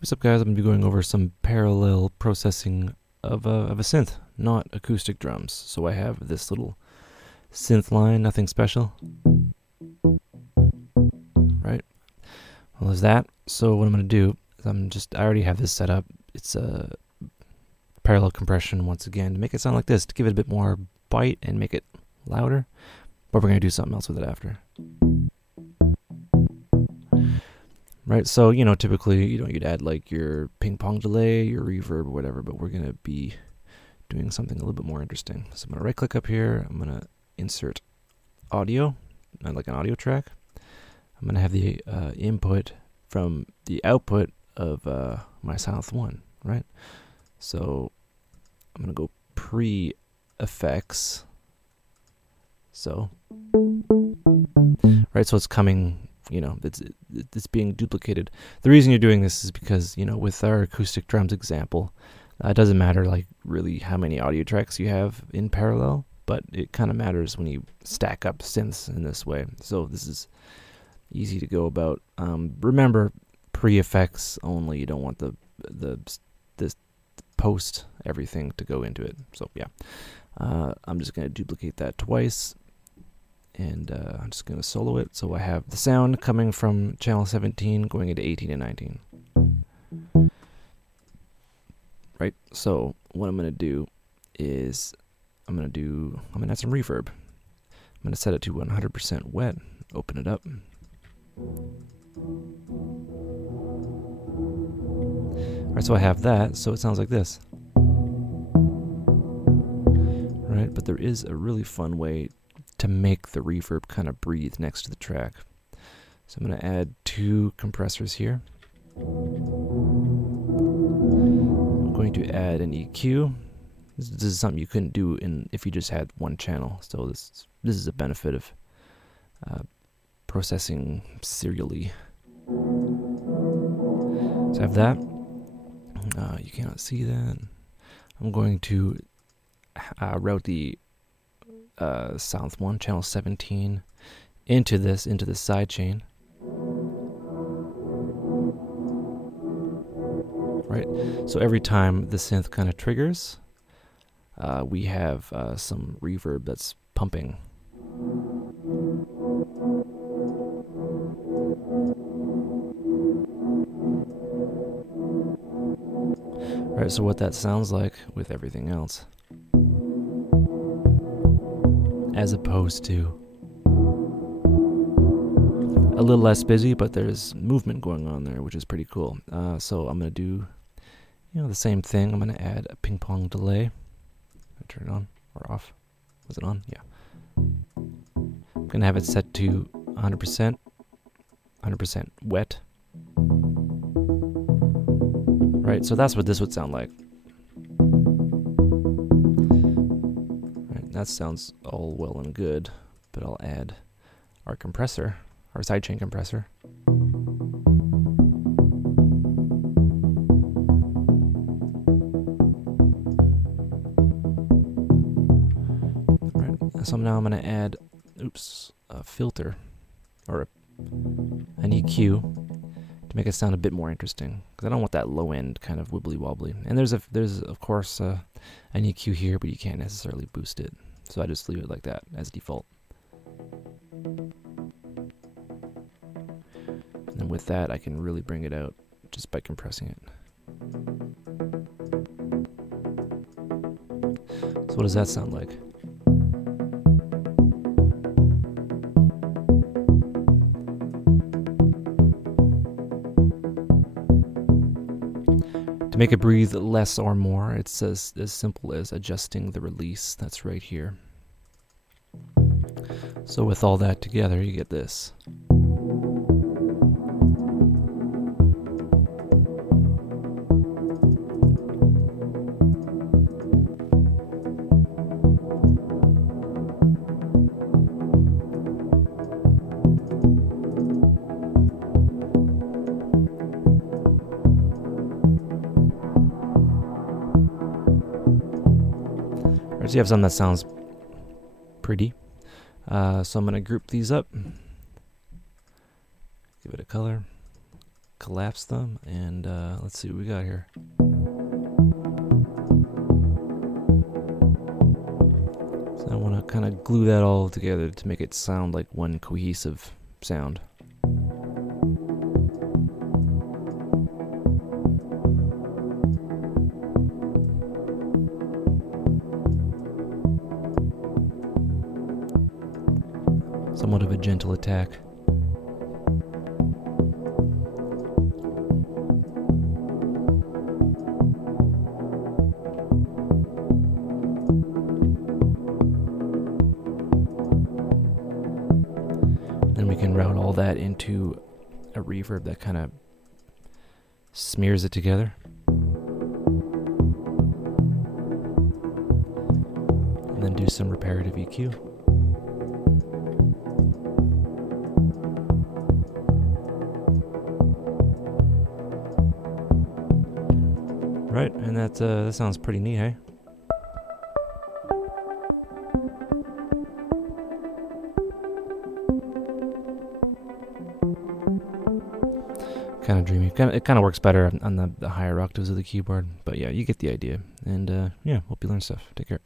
What's up, guys? I'm going to be going over some parallel processing of a synth, not acoustic drums. So I have this little synth line, nothing special. Right? Well, there's that. So what I'm going to do is I already have this set up. It's a parallel compression once again to make it sound like this, to give it a bit more bite and make it louder. But we're going to do something else with it after. Right, so, typically, you'd add like your ping pong delay, your reverb, or whatever, but we're going to be doing something a little bit more interesting. So I'm going to right click up here, I'm going to insert audio, like an audio track. I'm going to have the input from the output of my Synth 1, right? So I'm going to go pre-effects. So, right, so it's coming, it's being duplicated. The reason you're doing this is because, with our acoustic drums example, it doesn't matter like really how many audio tracks you have in parallel, but it kind of matters when you stack up synths in this way. So this is easy to go about. Remember, pre-effects only. You don't want this post everything to go into it. So yeah, I'm just going to duplicate that twice. And I'm just going to solo it. So I have the sound coming from channel 17 going into 18 and 19. Right, so what I'm going to do is I'm going to add some reverb. I'm going to set it to 100% wet, open it up. Alright, so I have that, so it sounds like this. Right, but there is a really fun way to make the reverb kind of breathe next to the track. So I'm going to add 2 compressors here. I'm going to add an EQ. This is something you couldn't do if you just had one channel. So this is a benefit of processing serially. So I have that. You cannot see that. I'm going to route the Synth 1 channel 17 into the side chain. Right, so every time the synth kind of triggers, we have some reverb that's pumping. Right, so what that sounds like with everything else, as opposed to a little less busy, but there's movement going on there, which is pretty cool. So I'm going to do, the same thing. I'm going to add a ping pong delay. Turn it on or off. Was it on? Yeah. I'm going to have it set to 100% wet. Right, so that's what this would sound like. That sounds all well and good, but I'll add our compressor, our sidechain compressor. Right, so now I'm going to add, a filter, or an EQ, to make it sound a bit more interesting, because I don't want that low end kind of wibbly wobbly. And there's of course an EQ here, but you can't necessarily boost it. So I just leave it like that as default. And with that, I can really bring it out just by compressing it. So what does that sound like? To make it breathe less or more, it's as simple as adjusting the release that's right here. So with all that together, you get this. So you have something that sounds pretty. So I'm going to group these up, give it a color, collapse them, and let's see what we got here. So I want to kind of glue that all together to make it sound like one cohesive sound. Somewhat of a gentle attack. Then we can route all that into a reverb that kind of smears it together. And then do some reparative EQ. Right, and that sounds pretty neat, hey? Kind of dreamy. It kind of works better on the higher octaves of the keyboard, but yeah, you get the idea. And yeah, hope you learn stuff. Take care.